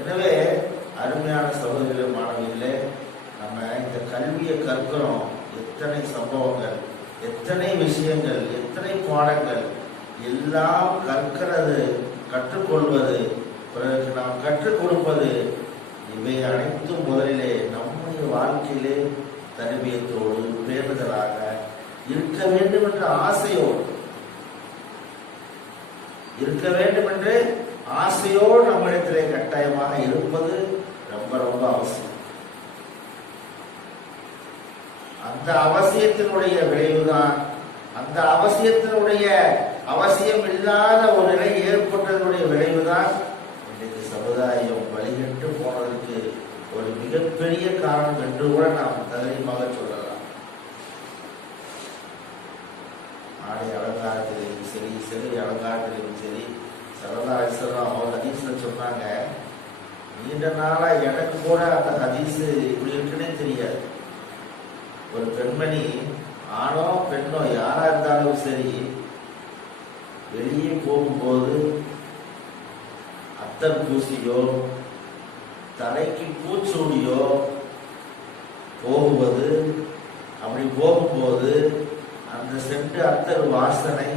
எனவே அருமையான சகோதரிகளே மாணவிகளே நம்ம இந்த கல்வியை கற்கிறோம். எத்தனை சம்பவங்கள் எத்தனை விஷயங்கள் எத்தனை பாடங்கள் எல்லாம் கற்கிறது கற்றுக்கொள்வது பிறகு நாம் கற்றுக் கொடுப்பது இவை அனைத்தும் முதலிலே நம்முடைய வாழ்க்கையிலே தனிமையத்தோடு பேருதலாக இருக்க வேண்டும் என்ற ஆசையோடு இருக்க வேண்டும் என்று ஆசையோடு நம்மிடத்திலே கட்டாயமாக இருப்பது ரொம்ப ரொம்ப அவசியம். அந்த அவசியத்தினுடைய விளைவுதான் அந்த அவசியத்தினுடைய அவசியம் இல்லாத ஒரு நிலை ஏற்பட்டதனுடைய விளைவுதான் இன்றைக்கு சமுதாயம் வழிகட்டு போனதற்கு ஒரு மிகப்பெரிய காரணம் என்று கூட நாம் தைரியமாக சொல்லலாம். ஆடை அலங்காரத்திலையும் சரி சிறு அலங்காரத்திலையும் சரி சரதாரிசரம் அவங்க ஹதீஸ்ல சொன்னாங்க. நீண்ட நாளா எனக்கு கூட அந்த ஹதீஸ் இப்படி இருக்குன்னே தெரியாது. ஒரு பெண்மணி ஆணோ பெண்ணோ யாரா இருந்தாலும் சரி வெளியே போகும்போது அத்தர் பூசியோ தலைக்கு பூச்சூடியோ போகுவது அப்படி போகும்போது அந்த சென்று அத்தர் வாசனை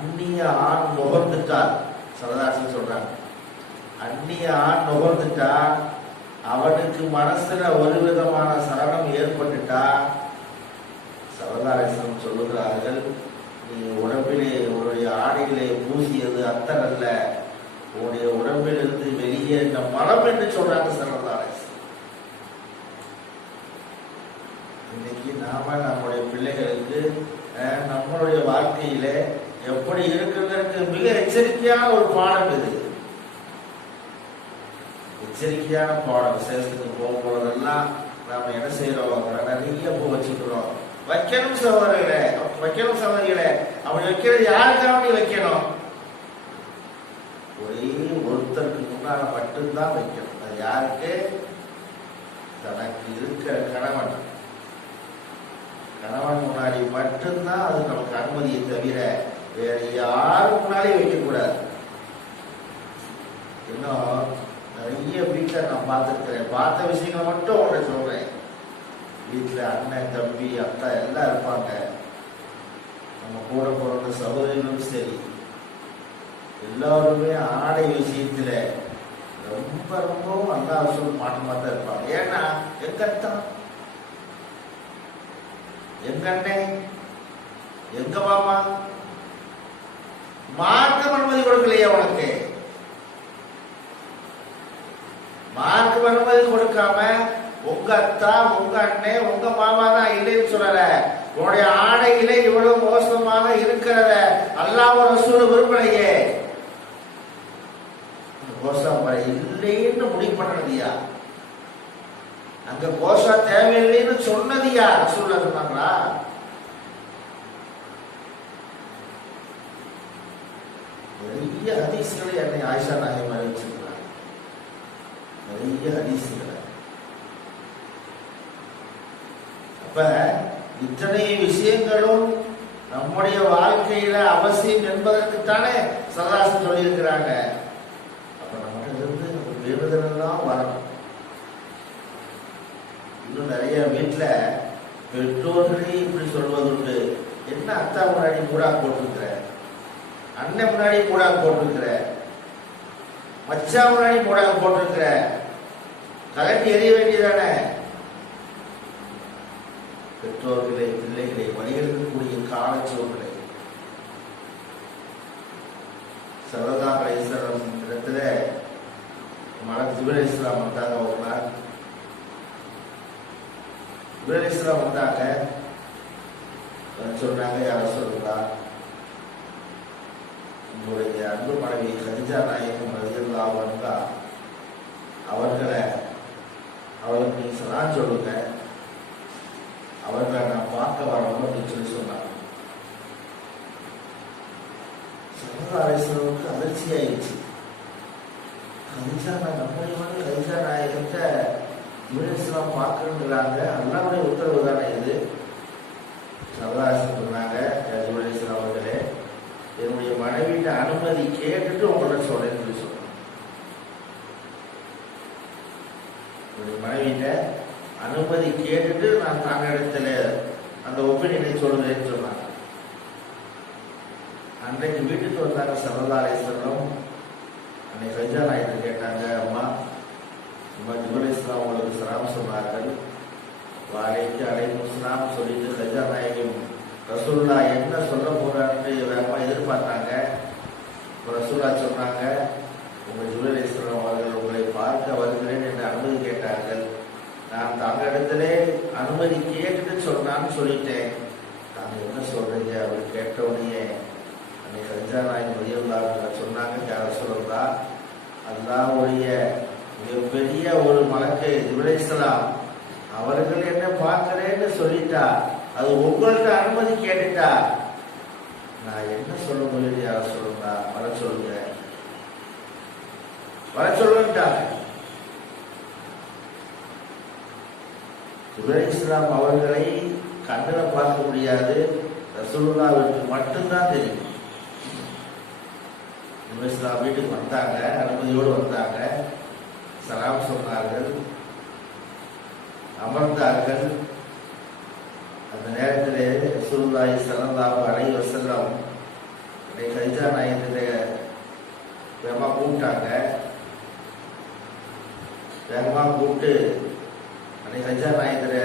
அந்நிய ஆண் நுகர்ந்துட்டார். சரதாசன் சொல்றாங்க. அந்நிய ஆண் நுகர்ந்துட்டா அவனுக்கு மனசுல ஒரு விதமான சரணம் ஏற்பட்டுட்டா? சரதாசன் சொல்லுகிறார்கள் நீ உடம்பிலே உன்னுடைய ஆடைகளை பூசியது அத்தன் அல்ல உன்னுடைய உடம்பிலிருந்து வெளியேறின மனம் என்று சொல்றாங்க சரதாரசன் இன்னைக்கு நாம நம்முடைய பிள்ளைகளுக்கு நம்மளுடைய வாழ்க்கையில எப்படி இருக்கிறதற்கு மிக எச்சரிக்கையான ஒரு பாடம் இது. எச்சரிக்கையான பாடம். விசேஷத்துக்கு போகும்போதெல்லாம் நாம என்ன செய்யறோம்? நிறைய பூ வச்சுக்கிறோம். வைக்கணும் சகோதரர்களே வைக்கணும் சகோதரிகளே அப்படி வைக்கிறது யாருக்காக நீ வைக்கணும்? ஒரே ஒருத்தருக்கு முன்னால மட்டும்தான் வைக்கணும். அது யாருக்கு? தனக்கு இருக்கிற கணவன். கணவன் முன்னாடி மட்டும்தான் அது நமக்கு அனுமதியை தவிர வேற யாரும் முன்னாலே வைக்கக்கூடாது. இன்னும் நிறைய வீட்டில் நான் பார்த்துருக்கிறேன். பார்த்த விஷயங்களை மட்டும் உங்களை சொல்றேன். வீட்டில் அண்ணன் தம்பி அக்கா எல்லாம் இருப்பாங்க. நம்ம கூட பிறந்த சகோதரிகளும் சரி. எல்லாருமே ஆடை விஷயத்துல ரொம்ப ரொம்பவும் அல்லா மாட்டமாக தான் இருப்பாங்க. ஏன்னா எங்க அத்தான் எங்க அண்ணன் எங்க மாமா? மார்க்கம் அனுமதி கொடுக்கலையே உனக்கு? மார்க்கம் அனுமதி கொடுக்காம உங்க அத்தா உங்க அண்ணே உங்க மாமா தான் இல்லைன்னு சொல்லல. உன்னுடைய ஆடையிலே இவ்வளவு மோசமாக இருக்கிறத அல்லாம ரசூல் விரும்பலையே. கோஷா இல்லைன்னு முடிவு பண்ணதியா அங்க கோஷா தேவையில்லைன்னு சொன்னதியா ரசூல்ல சொன்னாங்களா? நிறைய ஹதீஸ்களை என்னை ஆயிஷா நாயகம் அறிவிச்சிருக்கிறாங்க நிறைய ஹதீஸ்களை அப்ப இத்தனை விஷயங்களும் நம்முடைய வாழ்க்கையில அவசியம் என்பதற்குத்தானே சதாசன் சொல்லியிருக்கிறாங்க அப்ப நம்மகிட்ட இருந்து ஒரு வேண்டுதலாம் வரணும் இன்னும் நிறைய வீட்டுல பெற்றோர்களே இப்படி சொல்வதுண்டு என்ன அத்தா முன்னாடி கூட போட்டிருக்கிறேன் அண்ணன் முன்னாடி கூடா போட்டிருக்கிற மச்சா முன்னாடி கூடா போட்டிருக்கிற கலட்டி எறிய வேண்டியதானே? பெற்றோர்களை பிள்ளைகளை வலியுறுத்தக்கூடிய காலச்சோர்களை சரதா ரைசரம் இடத்துல மலர் ஜிபர் இஸ்லாம் வந்தாங்க ஒரு நாள் ஜிபர் இஸ்லாம் வந்தாங்க சொன்னாங்க யார சொல்லுங்களா உங்களுடைய அன்பு மனைவி கதிஜா நாயகம் ரதியல்லா வந்தா அவர்களை அவருக்கு நீ சலாம் சொல்லுங்க. அவர்களை நான் பார்க்க வரணும் அப்படின்னு சொல்லி சொன்னாங்க. சரதாரேஸ்வரனுக்கு அதிர்ச்சி ஆயிடுச்சு கதிஜா நான் நம்முடைய கதிஜா நாயகத்தை யூனிவர்ஸ்லாம் பார்க்கணுங்கிறாங்க அல்லாவுடைய உத்தரவு தானே இது? சரதாரேஸ்வரன் சொன்னாங்க யூனிவர்ஸ்லாம் அவர்களே சொன்னதை அனுமதி கேட்டுட்டு உங்கள்ட்ட சொல்றேன்னு சொல்லி சொன்னாங்க என்னுடைய அனுமதி கேட்டுட்டு நான் தாங்க இடத்துல அந்த ஒப்பீனியனை சொல்லுவேன்னு சொன்னாங்க அன்றைக்கு வீட்டுக்கு வந்தாங்க சரதாரேஸ்வரம் அன்னைக்கு ரஜா நாயகர் கேட்டாங்க அம்மா அம்மா ஜுபல் இஸ்லாம் உங்களுக்கு சலாம் சொன்னார்கள். வாழைக்கு அலைக்கும் இஸ்லாம் சொல்லிட்டு கஞ்சா நாயகம் ரசூல்லா என்ன சொல்ல போறான்னு வேகமா எதிர்பார்த்தாங்க. ரசூலா சொன்னாங்க உங்கள் ஜுபல் அவர்கள் உங்களை பார்க்க வருகிறேன் என்று அனுமதி கேட்டார்கள். நான் தங்களிடத்திலே அனுமதி கேட்டுட்டு சொன்னான்னு சொல்லிட்டேன். நான் என்ன சொல்றீங்க? அவர் கேட்ட உடனே அன்னைக்கு ரஞ்சாநாயன் நாயகம் சொன்னாங்க யார சொல்றா அல்லாவுடைய மிகப்பெரிய ஒரு மலக்கு இஸ்லாம் அவர்கள் என்ன பார்க்கிறேன்னு சொல்லிட்டா அது உங்கள்கிட்ட அனுமதி கேட்டுட்டா நான் என்ன சொல்ல முடியுது யார சொல்லுங்க வர சொல்லுங்க. வர சொல்லுன்ட்டாங்க துரை இஸ்லாம் அவர்களை கண்ணில் பார்க்க முடியாது. ரசூலுல்லாவிற்கு மட்டும்தான் தெரியும். இஸ்லாம் வீட்டுக்கு வந்தாங்க அனுமதியோடு வந்தாங்க. சலாம் சொன்னார்கள் அமர்ந்தார்கள். அந்த நேரத்திலே சுருந்தாய் ஸல்லல்லாஹு அலைஹி வஸல்லம் என்னை கரிஜா நாயகத்தை வேகமா கூப்பிட்டாங்க. வேகமா கூப்பிட்டு அன்னைக்கு கஞ்சா நாயகரை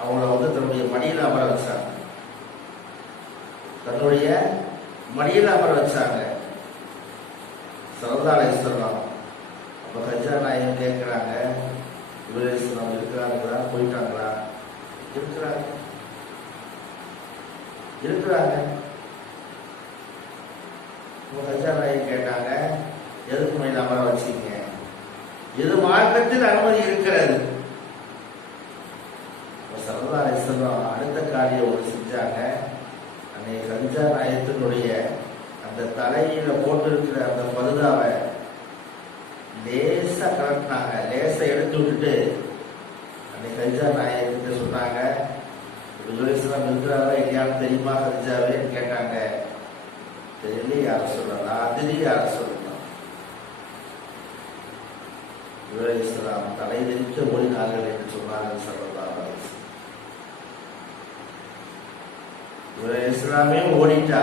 அவங்கள வந்து தன்னுடைய மடியில் அமர வச்சாங்க. தன்னுடைய மடியில் அமர வச்சாங்க. சரதாலை சொல்லலாம் அப்போ கஞ்சா நாயகன் கேட்குறாங்க இவரேஸ்வரம் இருக்கிறாங்களா போயிட்டாங்களா? இருக்கிறாங்க இருக்கிறாங்க. இப்போ கஞ்சா நாயகன் கேட்டாங்க எதுக்கு மடியில் அமர வச்சீங்க இது மார்க்கத்தில் அனுமதி இருக்கிறது. சரதாரை செல்வம் அடுத்த காரியம் ஒரு செஞ்சாங்க. அன்னைக்கு கஞ்சா நாயத்தினுடைய அந்த தலையில போட்டிருக்கிற அந்த பருதாவை லேசா கலட்டினாங்க. லேசா எடுத்து விட்டுட்டு அன்னைக்கு கஞ்சா நாயகிட்ட சொன்னாங்க விஜயேஸ்வரம் இருக்கிறாரா இல்லையான்னு தெரியுமா கஞ்சாவேன்னு கேட்டாங்க. தெரியல யார சொல்லலாம் அதிரி யார சொல்லலாம் விஜயேஸ்வரம் தலை தெரிக்க ஓடினார்கள் என்று சொன்னார்கள் சரதா இஸ்லாமே ஓடிட்டா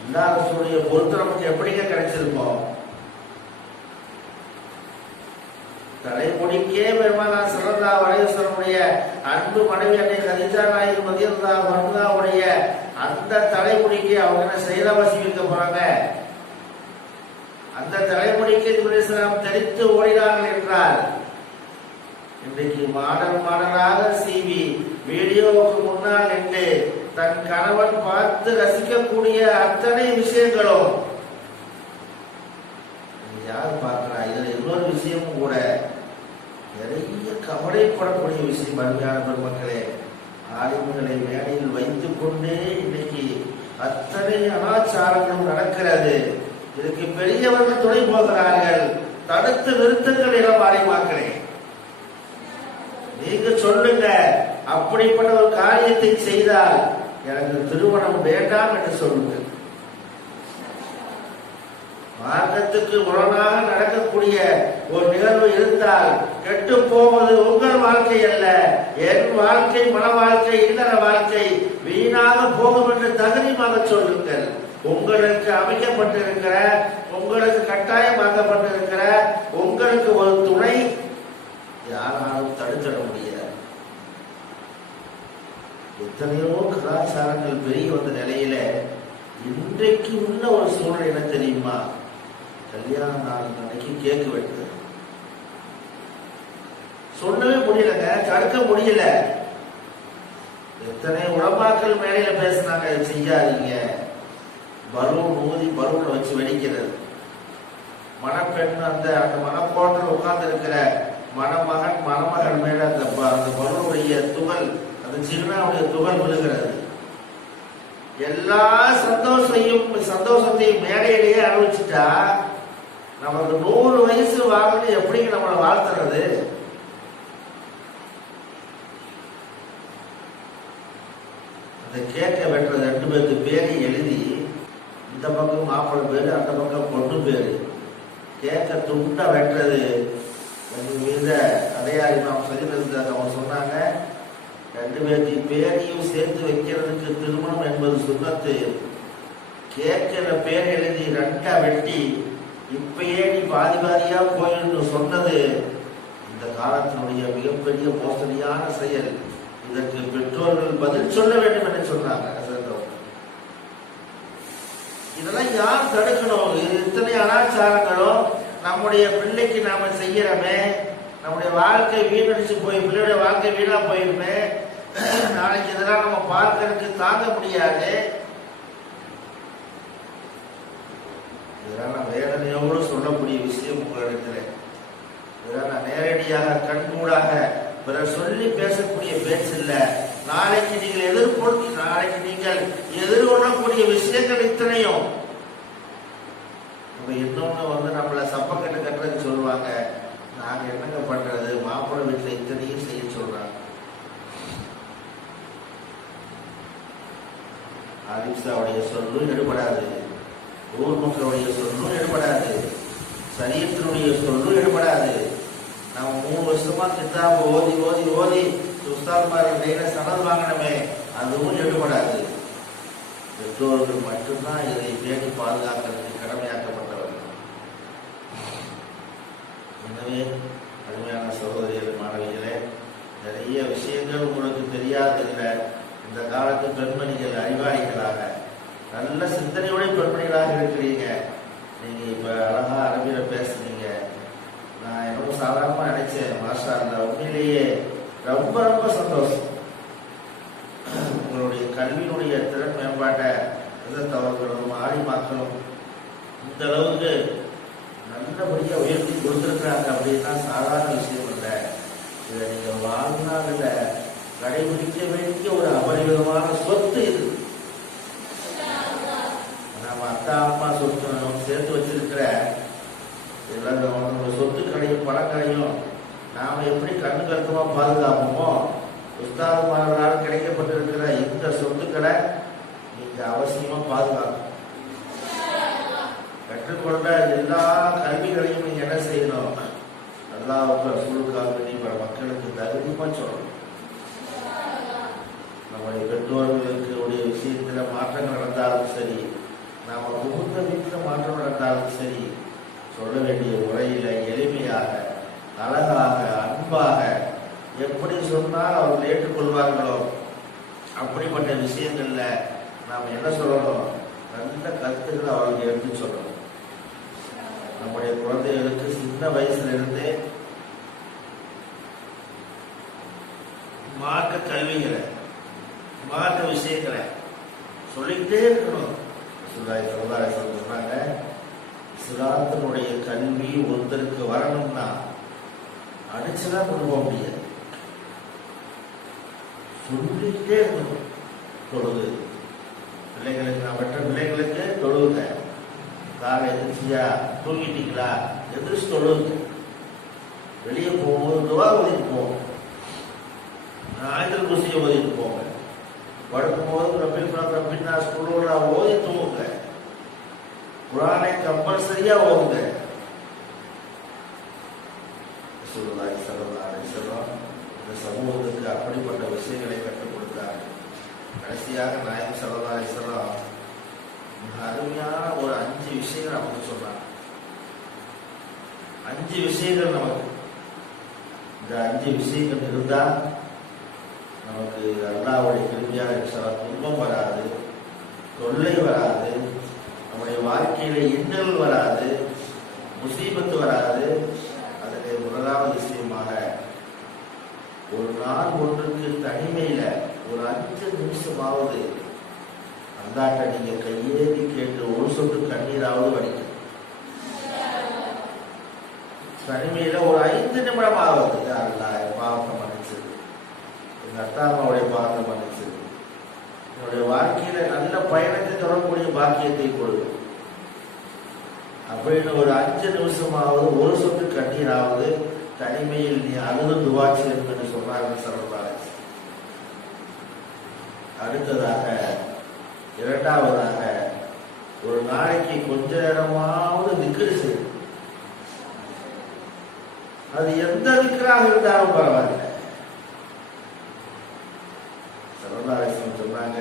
இல்லாத சூரிய பொறுத்து நமக்கு எப்படிங்க கிடைச்சிருக்கும்? தலைமுடிக்கே பெருமாள் அன்பு மனைவி அன்னை கதிஜா நாயகி மதியந்தா மருந்தாவுடைய அந்த தலைமுடிக்கு அவங்க என்ன செயல வசிக்க போறாங்க? அந்த தலைமுடிக்கு இஸ்லாம் தெரித்து ஓடினார்கள் என்றால் இன்றைக்கு மாடல் மாடலாக சிவி வீடியோவுக்கு முன்னால் நின்று தன் கணவன் பார்த்து ரசிக்கக்கூடிய அத்தனை விஷயங்களும். யார் பார்க்கிறா? இதுல இன்னொரு விஷயமும் கூட நிறைய கவலைப்படக்கூடிய விஷயம் அருமையான பெருமக்களே. ஆலிம்களை மேடையில் வைத்துக் கொண்டே இன்னைக்கு அத்தனை அனாச்சாரங்களும் நடக்கிறது. இதுக்கு பெரியவர்கள் துணை போகிறார்கள். தடுத்து நிறுத்தங்கள் இடம் ஆலிமாக்களே நீங்க சொல்லுங்க அப்படிப்பட்ட ஒரு காரியத்தை செய்தால் எனக்கு திருமணம் வேண்டாம் என்று சொல்லுங்கள். மார்க்கத்துக்கு முரணாக நடக்கக்கூடிய ஒரு நிகழ்வு இருந்தால் கெட்டு போவது உங்கள் வாழ்க்கை அல்ல. என் வாழ்க்கை மன வாழ்க்கை இல்லற வாழ்க்கை வீணாக போகும் என்று தகுதிமாக சொல்லுங்கள். உங்களுக்கு அமைக்கப்பட்டிருக்கிற உங்களுக்கு கட்டாயமாக்கப்பட்டிருக்கிற உங்களுக்கு ஒரு துணை யாராலும் தடுத்திட முடியாது. எத்தனையோ கலாச்சாரங்கள் பெரிய வந்த நிலையில இன்றைக்கு உள்ள ஒரு சூழ்நிலை என்ன தெரியுமா? கல்யாண நாள் அன்னைக்கு கேக்கு வெட்டு சொல்லவே முடியலங்க தடுக்க முடியல. எத்தனை உடம்பாக்கள் மேடையில பேசினாங்க செய்யாதீங்க. பலூன் ஊதி பலூனை வச்சு வெடிக்கிறது. மணப்பெண் அந்த அந்த மணக்கோட்டில் உட்கார்ந்து இருக்கிற மணமகன் மணமகள் மேல அந்த ப- அந்த பலூனுடைய துகள் அந்த சின்னாவுடைய துகள் விழுகிறது. எல்லா சந்தோஷத்தையும் சந்தோஷத்தையும் மேடையிலேயே அனுபவிச்சுட்டா நமக்கு நூறு வயசு வாங்கன்னு எப்படிங்க நம்மளை வாழ்த்துறது? அந்த கேக்கை வெட்டுறது ரெண்டு பேருக்கு பேரை எழுதி இந்த பக்கம் மாப்பிள்ளை பேரு அந்த பக்கம் பொண்ணு பேரு. கேக்க துண்டை வெட்டுறது. எங்கள் மீத அதையாரி நாம் சரிந்ததுக்காக அவங்க சொன்னாங்க ரெண்டு பேர்த்தையும் பேரையும் சேர்த்து வைக்கிறதுக்கு திருமணம் என்பது சுண்ணத்து. கேட்கிற பேர் எழுதி ரெண்டா வெட்டி இப்பயே நீ பாதி பாதியா சொன்னது இந்த காலத்தினுடைய மிகப்பெரிய மோசடியான செயல். இதற்கு பெற்றோர்கள் பதில் சொல்ல வேண்டும் என்று சொன்னாங்க இதெல்லாம் யார் தடுக்கணும்? இத்தனை அனாச்சாரங்களும் நம்முடைய பிள்ளைக்கு நாம செய்யறோமே நம்முடைய வாழ்க்கை வீணடிச்சு போய் பிள்ளையுடைய வாழ்க்கை வீணா போயிருமே நாளைக்கு இதெல்லாம் நம்ம பார்க்கறதுக்கு தாங்க முடியாது. இதெல்லாம் நான் வேதனையோடு சொல்லக்கூடிய விஷயம் உங்களிடத்தில் இதெல்லாம் நான் நேரடியாக கண்கூடாக பிறர் சொல்லி பேசக்கூடிய பேச்சு இல்லை நாளைக்கு நீங்கள் எதிர்கொள் நாளைக்கு நீங்கள் எதிர்கொள்ளக்கூடிய விஷயங்கள் இத்தனையும். இப்போ இன்னொன்று வந்து நம்மளை சப்பக்கட்டு கட்டுறதுக்கு சொல்லுவாங்க. நாங்க என்னங்க பண்றது? மாப்பிள்ளை வீட்டில் இத்தனையும் செய்ய சொல்கிறாங்க அலிப்சாவுடைய சொல்லும் எடுபடாது. ஊர் மக்களுடைய சொல்லும் எடுபடாது. சரியத்தினுடைய சொல்லும் எடுபடாது. நம்ம மூணு வருஷமா கிதாப ஓதி ஓதி ஓதி உஸ்தாத்மார்கள் கையில சனது வாங்கினமே அதுவும் எடுபடாது. பெற்றோர்கள் மட்டும்தான் இதை பேணி பாதுகாக்கிறதுக்கு கடமையாக்கப்பட்டவர்கள். எனவே அருமையான சகோதரியர் மாணவிகளே நிறைய விஷயங்கள் உங்களுக்கு தெரியாதில்லை இந்த காலத்து பெண்மணிகள் அறிவாளிகளாக நல்ல சிந்தனையோட கற்பனைகளாக இருக்கிறீங்க. நீங்க இப்ப அழகா அரபியில பேசுனீங்க. நான் என்னமோ சாதாரணமா நினைச்சேன் மாஷா அந்த உண்மையிலேயே ரொம்ப ரொம்ப சந்தோஷம். உங்களுடைய கல்வியினுடைய திறன் மேம்பாட்டை தவறுகளும் மாற்றணும் இந்த அளவுக்கு நல்லபடியா உயர்த்தி கொடுத்துருக்காங்க அப்படின்னா சாதாரண விஷயம் இல்லை. இதை நீங்க வாழ்நாளில் கடைபிடிக்க வேண்டிய ஒரு அபரிவிதமான சொத்து இது. நம்ம அத்தா அம்மா சொத்து நம்ம சேர்த்து வச்சிருக்கிற எல்லாம் நம்ம சொத்துக்களையும் பணங்களையும் நாம் எப்படி கண்ணு கருத்துமா பாதுகாப்போமோ உஸ்தாதுமார்களால் கிடைக்கப்பட்டிருக்கிற இந்த சொத்துக்களை நீங்க அவசியமா பாதுகாக்கணும் கற்றுக்கொண்ட எல்லா கல்விகளையும் நீங்க என்ன செய்யணும் அல்லாவுக்கு ரசூலுக்காக நீ பல மக்களுக்கு தகுதிமா சொல்லணும் நம்முடைய பெற்றோர்களுக்கு உடைய விஷயத்துல மாற்றங்கள் நடந்தாலும் சரி நாம புகுந்த வீட்டில் மாற்றம் நடந்தாலும் சரி சொல்ல வேண்டிய முறையில எளிமையாக அழகாக அன்பாக எப்படி சொன்னால் அவர்கள் ஏற்றுக்கொள்வார்களோ அப்படிப்பட்ட விஷயங்கள்ல நாம் என்ன சொல்லணும்? நல்ல கருத்துக்களை அவர்களுக்கு எடுத்து சொல்லணும். நம்முடைய குழந்தைகளுக்கு சின்ன வயசுல இருந்தே மார்க்க கல்விகளை மார்க்க விஷயங்களை சொல்லிக்கிட்டே இருக்கணும். சொல்லாய் சமுதாய சொன்னாங்க சிலாத்தினுடைய கல்வி ஒருத்தருக்கு வரணும்னா அடிச்சுதான் கொண்டு போக முடியாது சொல்லிட்டே இருக்கணும் தொழுது பிள்ளைங்களுக்கு நான் பெற்ற பிள்ளைங்களுக்கு தொழுவுங்க காலை எதிர்ச்சியா தூங்கிட்டீங்களா எதிர்த்து தொழுவுங்க வெளியே போகும்போது துவா ஓதிட்டு போவோம் ஆயுதல் குசியை ஓதிட்டு போங்க படுக்கும்போது ரபில் ரபின்னா ஸ்கூலோட ஓதி தூங்குங்க குரானை கம்பல்சரியா ஓதுங்க. சொல்லுதாய் சரதாரை செல்வம் இந்த சமூகத்துக்கு அப்படிப்பட்ட விஷயங்களை கற்றுக் கொடுத்தார். கடைசியாக நாயம் சரதாரை செல்வம் அருமையான ஒரு அஞ்சு விஷயங்கள் நமக்கு சொன்னார். அஞ்சு விஷயங்கள் நமக்கு. இந்த அஞ்சு விஷயங்கள் இருந்தா நமக்கு அல்லாவுடைய கிருமியாக சில துன்பம் வராது தொல்லை வராது நம்முடைய வாழ்க்கையில இன்னல் வராது முசீபத்து வராது. அதற்கு முதலாவது விஷயமாக ஒரு நாள் ஒன்றுக்கு தனிமையில ஒரு அஞ்சு நிமிஷமாவது அந்தாட்ட நீங்க கையேறி கேட்டு ஒரு சொட்டு கண்ணீராவது வடிக்கும் தனிமையில ஒரு ஐந்து நிமிடமாவது. அல்லா என் பாவத்தை மன்னிச்சது எங்க அத்தா அம்மாவுடைய பாவத்தை மன்னிச்சது என்னுடைய வாழ்க்கையில நல்ல பயணத்தை தொடரக்கூடிய பாக்கியத்தை கொடு. அப்படின்னு ஒரு அஞ்சு நிமிஷமாவது ஒரு சொட்டு கண்ணீராவது தனிமையில் நீ அழுது துவாச்சி என்று சொன்னார்கள் சரபாலாஜி அடுத்ததாக இரண்டாவதாக ஒரு நாளைக்கு கொஞ்ச நேரமாவது நிக்கடி செய்யும். அது எந்த திக்கராக இருந்தாலும் பரவாயில்லை. சரதாரேசன் சொன்னாங்க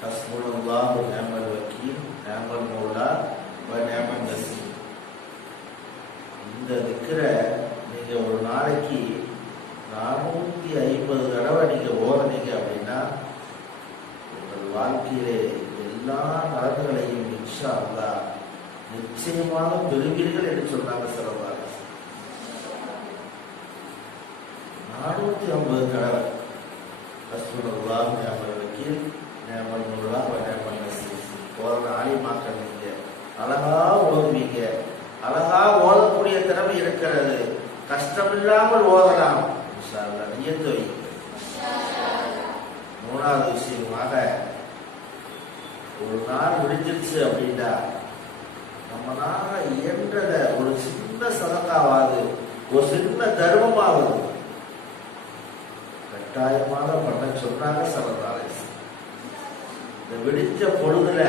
ஹஸ்புல்லாஹு நேமல் வக்கீல் நேமல் மௌலா வ நேமல் நசீர். இந்த இருக்கிற நீங்க ஒரு நாளைக்கு நானூத்தி ஐம்பது தடவை நீங்க ஓடுனீங்க அப்படின்னா உங்கள் வாழ்க்கையிலே எல்லா நலன்களையும் இன்ஷா அல்லா நிச்சயமாக பெறுவீர்கள் என்று சொன்னாங்க சிறப்பாக நானூத்தி ஐம்பது தடவை. ஹஸ்புல்லாஹ் நேமல் வக்கீல் நேமல் மௌலா வ நேமல் நசீர் ஆலிமாக்கள் நீங்க அழகா ஓதுவீங்க அழகா ஓதக்கூடிய திறமை இருக்கிறது கஷ்டமில்லாமல் ஓதலாம் நியத்து மூணாவது விஷயமாக ஒரு நாள் முடிஞ்சிருச்சு அப்படின்னா நம்மளால இயன்றத ஒரு சின்ன சதக்காவாது ஒரு சின்ன தர்மமாவது கட்டாயமாக பண்ண சொன்னாங்க சரதாரேஸ் இந்த விடிஞ்ச பொழுதுல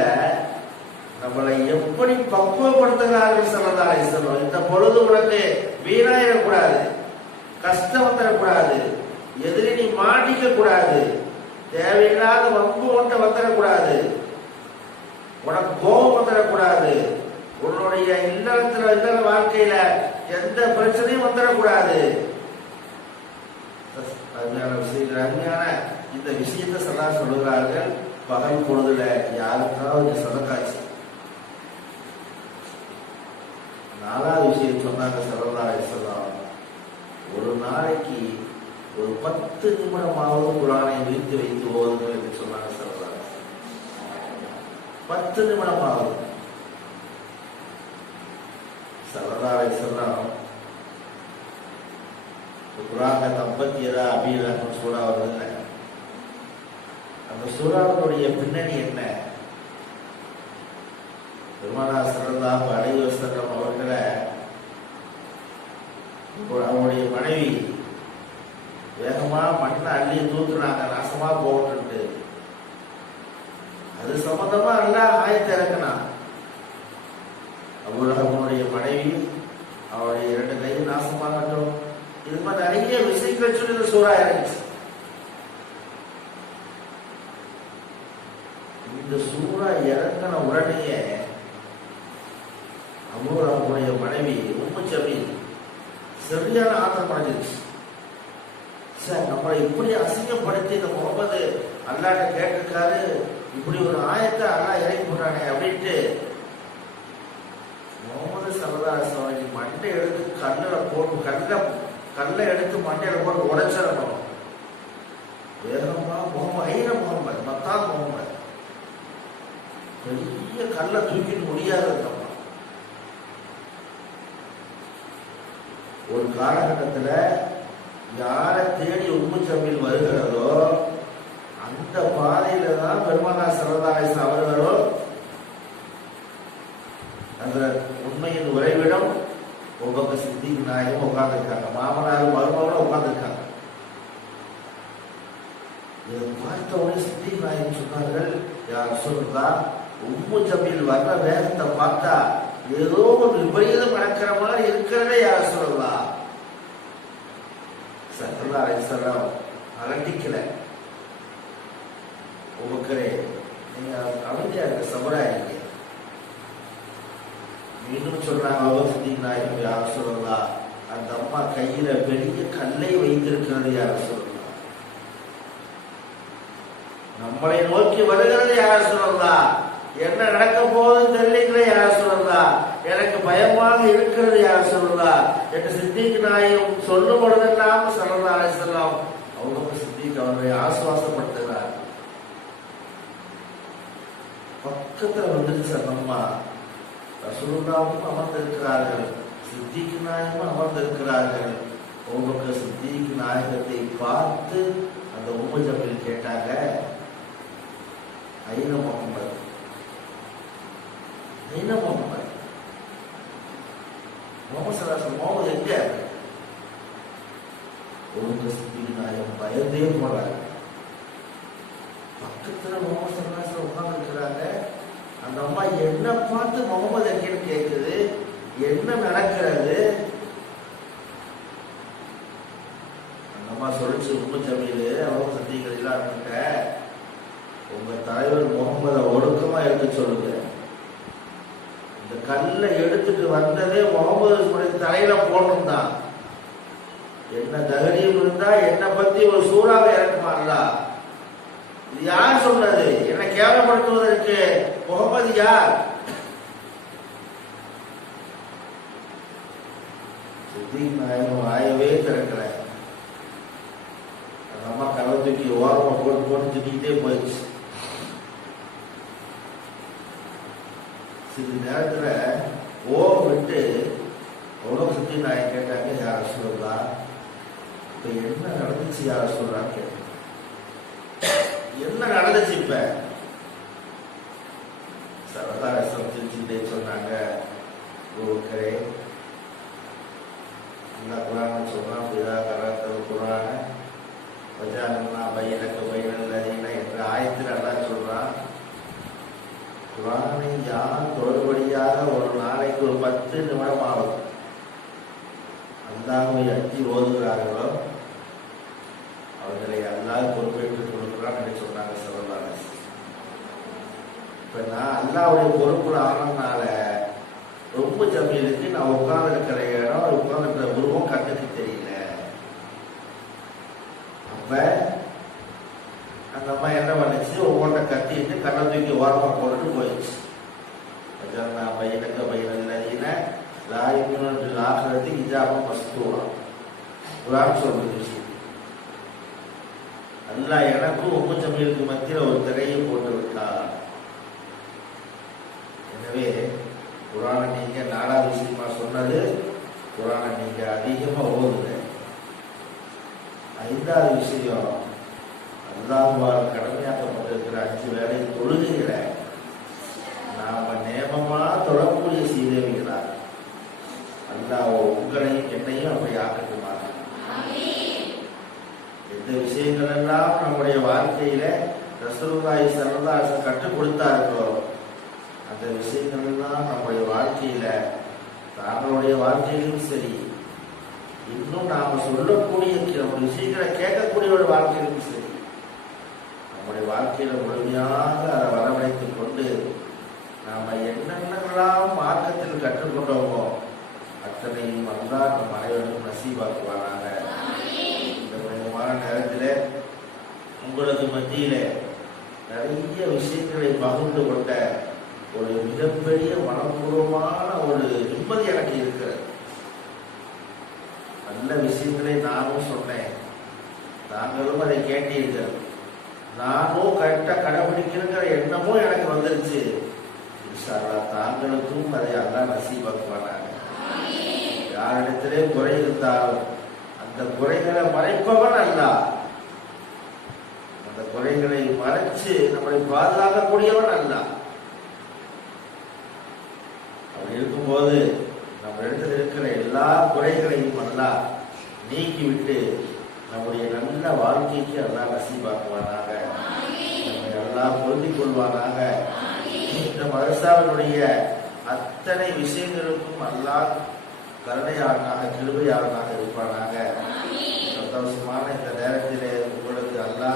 நம்மளை எப்படி பக்குவப்படுத்துகிறார்கள் சரதாரேஸ்வரம் இந்த பொழுது உனக்கு வீணாயிடக்கூடாது கஷ்டம் தரக்கூடாது எதிரி நீ மாட்டிக்க கூடாது தேவையில்லாத வம்பு ஒன்றை வந்துடக்கூடாது உனக்கு கோபம் வந்துடக்கூடாது உன்னுடைய இல்லறத்துல இல்லற வாழ்க்கையில எந்த பிரச்சனையும் வந்துடக்கூடாது அருமையான விஷயங்கள் அருமையான இந்த விஷயத்தை சதா சொல்லுகிறார்கள். பகல் பொழுதுல யாருக்காவது சதக்காச்சு நாலாவது விஷயம் சொன்னாங்க சரதாரை சொல்லலாம் ஒரு நாளைக்கு ஒரு பத்து நிமிடமாவது குரானை விரித்து வைத்து ஓதுங்கள் என்று சொன்னாங்க சரதாரை பத்து நிமிடமாவது. சரதாரை பத்தி குரான தம்பத்தியதா அபிரகம் சூறா வருதுல்ல? அந்த சூறாவினுடைய பின்னணி என்ன? பெருமானா சிறந்தாம் அலைவசனம் அவர்களை அவருடைய மனைவி வேகமா மண்ணை அள்ளி தூக்குறாங்க நாசமா போகட்டு அது சம்பந்தமா எல்லாம் ஆயத்தை இறக்கினான். அபுரகமுடைய மனைவி அவருடைய இரண்டு கையும் நாசமாகட்டும் இது மாதிரி நிறைய விஷயங்கள் சொல்லி இந்த சூறா இறங்கிச்சு இந்த சூறா இறங்கின உடனேயே அபூராவுடைய மனைவி ரொம்ப ஜமீல் சரியான ஆத்திரம் அடைஞ்சிருச்சு. சார் நம்மளை இப்படி அசிங்கப்படுத்தி இந்த முகமது அல்லாட்ட கேட்டிருக்காரு இப்படி ஒரு ஆயத்தை அல்லா இறக்கி போடுறானே அப்படின்ட்டு முகமது சரதார் மண்டை எடுத்து கண்ணில் போட்டு கண்ணில் கல்லை எடுத்து மண்டையில போட்டு உடைச்சிடணும் வேகமா முகமது ஐர முகமது மத்தா முகமது பெரிய கல்லை தூக்கிட்டு முடியாது அந்த ஒரு காலகட்டத்துல யாரை தேடி உண்மை சமையல் வருகிறதோ அந்த பாதையில தான் பெருமானா சரதாயசன் அவர்களும் அந்த உண்மையின் உறைவிடம் ஒவ்வொரு சித்திக்கு நாயகம் உட்கார்ந்துருக்காங்க மாமனாரும் மருமகளும் உட்கார்ந்துருக்காங்க இதை பார்த்த உடனே நாயகம் சொன்னார்கள் யார் சொல்றா உம்மு ஜமீல் வர்ற வேகத்தை பார்த்தா ஏதோ ஒரு விபரீதம் நடக்கிற மாதிரி இருக்கிறதே யார் சொல்லலா சத்தல்லா ஐஸ்வரம் அலட்டிக்கல உமக்கரே நீங்க அமைதியா இருக்க சமுதாயிங்க இன்னும் சொல்றாங்க அவர் சித்திக் யார் சொல்லலாம் அந்த அம்மா கையில பெரிய கல்லை வைத்திருக்கிறது யார் சொல்லலாம் நம்மளை நோக்கி வருகிறது யார் சொல்லலாம் என்ன நடக்க போகுதுன்னு தெரியலங்கிற யார் சொல்லலா எனக்கு பயமாக இருக்கிறது யார் சொல்லலா என்று சித்திக் நாயும் சொல்லும் பொழுதெல்லாம் சல்லா அலிசல்லாம் அவங்க சித்திக் அவர்களை ஆசுவாசப்படுத்துகிறார். பக்கத்துல வந்துருச்சு அந்த அம்மா. ரசூலுல்லாவும் அமர்ந்திருக்கிறார்கள் சித்திக்கு நாயகம் அமர்ந்திருக்கிறார்கள் உங்களுக்கு சித்திக்கு நாயகத்தை பார்த்து அந்த உம்மு கேட்டாங்க ஐன முகமது ஐன முகமது முகமது சலாசன் முகமது எங்க உங்களுக்கு சித்திக்கு நாயகம் பயந்தே போறாங்க பக்கத்துல முகமது சலாசன் உட்கார்ந்து இருக்கிறாங்க அந்த அம்மா என்ன பார்த்து முகமது எங்கேன்னு கேட்குது என்ன நடக்கிறது? அந்த அம்மா சொல்லிச்சு உண்மை தமிழ் அவங்க சந்திக்கிறீங்களா அவங்கிட்ட உங்க தலைவர் முகமதை ஒடுக்கமா எடுத்து சொல்லுங்க. இந்த கல்லை எடுத்துட்டு வந்ததே முகமது தலையில போடணும் தான் என்ன தைரியம் இருந்தா என்ன பத்தி ஒரு சூறாவை இறக்குமாங்களா இது யார் சொன்னது? கேவலப்படுத்துவதற்கு முகமது யார்? சித்திக் நாயகம் வாயவே திறக்கல. அந்த அம்மா கலை தூக்கி ஓரமா போட்டு போட்டு திட்டிக்கிட்டே போயிடுச்சு. சிறிது நேரத்துல ஓம் விட்டு எவ்வளோ சுத்தி நான் கேட்டாங்க யார் சொல்லா இப்ப என்ன நடந்துச்சு யார் சொல்றான்னு கேட்டேன். என்ன நடந்துச்சு இப்ப? சரதாரசம் சிரிச்சுட்டே சொன்னாங்க குருக்கரே இந்த குரான் சொல்றான் பிதா கராத்தல் குரான வஜானம்னா பையனுக்கு பையனல் அதின என்ற ஆயத்தில் எல்லாம் சொல்றான் குரானை யார் தொடர்படியாக ஒரு நாளைக்கு ஒரு பத்து நிமிடம் ஆகும் அல்லாஹை அஞ்சி ஓதுகிறார்களோ அவர்களை அல்லாஹ் பொறுப்பேற்றுக் கொடுக்கிறான் என்று சொன்னாங்க இப்போ நான் அல்லாவுடைய பொறுப்புல ஆனதுனால ரொம்ப ஜமீனுக்கு நான் உட்கார்ந்து இருக்கிற இடம் உட்கார்ந்து இருக்கிற உருவம் கண்ணுக்கு தெரியல. அப்ப அந்த அம்மா என்ன பண்ணுச்சு? ஒவ்வொன்றை கத்திட்டு கண்ணை தூக்கி ஓரமாக போட்டுட்டு போயிடுச்சு. நான் பையனுக்கு பையன் இல்லைன்னா ஆகிறது இஜாபம் மஸ்தூரா. குரான் சொல்றது அல்லாஹ் எனக்கும் உப்பு சமையலுக்கு மத்தியில் ஒரு திரையை போட்டு விட்டான். எனவே குரானை நீங்க நாலாவது விஷயமா சொன்னது குரானை நீங்க அதிகமா ஓதுங்க. ஐந்தாவது விஷயம் அல்லாஹுவால் கடமையாக்கப்பட்டிருக்கிற அஞ்சு வேலை தொழுகைகளை நாம நேமமா தொடரக்கூடிய சீதேவிகளார் அல்லாஹ் உங்களையும் என்னையும் அப்படி ஆக்கட்டுமாக எந்த விஷயங்கள் எல்லாம் நம்முடைய வாழ்க்கையில ரசூலுல்லாஹி ஸல்லல்லாஹு அலைஹி கற்றுக் கொடுத்தார்களோ அந்த விஷயங்கள் தான் நம்முடைய வாழ்க்கையில நம்மளுடைய வாழ்க்கையிலும் சரி இன்னும் நாம சொல்லக்கூடிய விஷயங்களை கேட்கக்கூடிய ஒரு வாழ்க்கையிலும் சரி நம்முடைய வாழ்க்கையில முழுமையாக அதை வரவழைத்துக் கொண்டு நாம என்னென்னலாம் மார்க்கத்தில் கற்றுக்கொண்டோமோ அத்தனையும் வந்தால் நம் அனைவரும் நசீவாக்குவானாங்க இந்த புனிதமான நேரத்தில் உங்களுக்கு மத்தியில நிறைய விஷயங்களை பகிர்ந்து கொண்ட ஒரு மிகப்பெரிய மனப்பூர்வமான ஒரு நிம்மதி எனக்கு இருக்கிறது. நல்ல விஷயங்களை நானும் சொன்னேன். நாங்களும் அதை கேட்டீர்கள். நானும் கரெக்டாக கடைபிடிக்கிறங்கிற எண்ணமும் எனக்கு வந்துருச்சு. இன்ஷா தாங்களுக்கும் அதை அல்லாஹ் நசீபாக்குவானாங்க யாரிடத்திலே குறை இருந்தாலும் அந்த குறைகளை மறைப்பவன் அல்ல அந்த குறைகளை மறைச்சு நம்மளை பாதுகாக்கக்கூடியவன் அல்ல அப்படி இருக்கும்போது நம்ம இடத்துல இருக்கிற எல்லா குறைகளையும் நல்லா நீக்கிவிட்டு நம்முடைய நல்ல வாழ்க்கைக்கு எல்லாம் நசீபாக்குவானாக நம்மை எல்லாம் பொருந்திக் கொள்வானாக. இந்த மதரசாவினுடைய அத்தனை விஷயங்களுக்கும் அல்லா கருணையாளனாக கிருபையாளனாக இருப்பானாக. சந்தோஷமான இந்த நேரத்திலே உங்களுக்கு அல்லா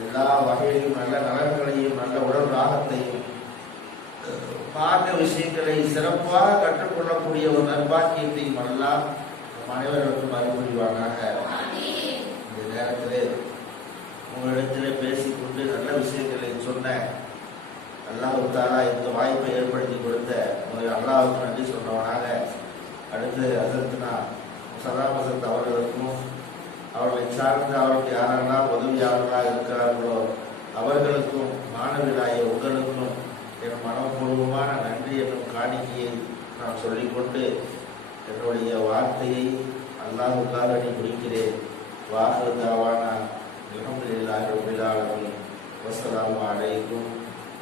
எல்லா வகையிலும் நல்ல நலன்களையும் நல்ல உடல் ராகத்தையும் மார்க்க விஷயங்களை சிறப்பாக கற்றுக்கொள்ளக்கூடிய ஒரு நற்பாக்கியத்தையும் எல்லாம் அனைவர்களுக்கும் அறிவுரிவானாக இந்த நேரத்திலே உங்களிடத்திலே பேசிக்கொண்டு நல்ல விஷயங்களை சொன்ன அல்லாஹ் தாலா இந்த வாய்ப்பை ஏற்படுத்தி கொடுத்த முதல் அல்லாவுக்கு நன்றி சொன்னவனாக அடுத்து அசத்துனா சதாம் அவர்களுக்கும் அவர்களை சார்ந்து அவர்களுக்கு யாரெல்லாம் உதவியாளர்களாக இருக்கிறார்களோ அவர்களுக்கும் மாணவிகளாய உங்களுக்கும் என் மனப்பூர்வமான நன்றி என்னும் காணிக்கையை நான் சொல்லிக்கொண்டு என்னுடைய வார்த்தையை அல்லாஹுக்காக நீ குறிக்கிறேன் வாகுதாவானா அலமதுல்லாஹி ரபில் ஆலமீன். வஸ்ஸலாமு அலைக்கும்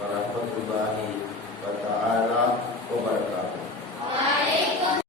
வரஹ்மத்துல்லாஹி வ தஆலா வ பரகாத்துஹு.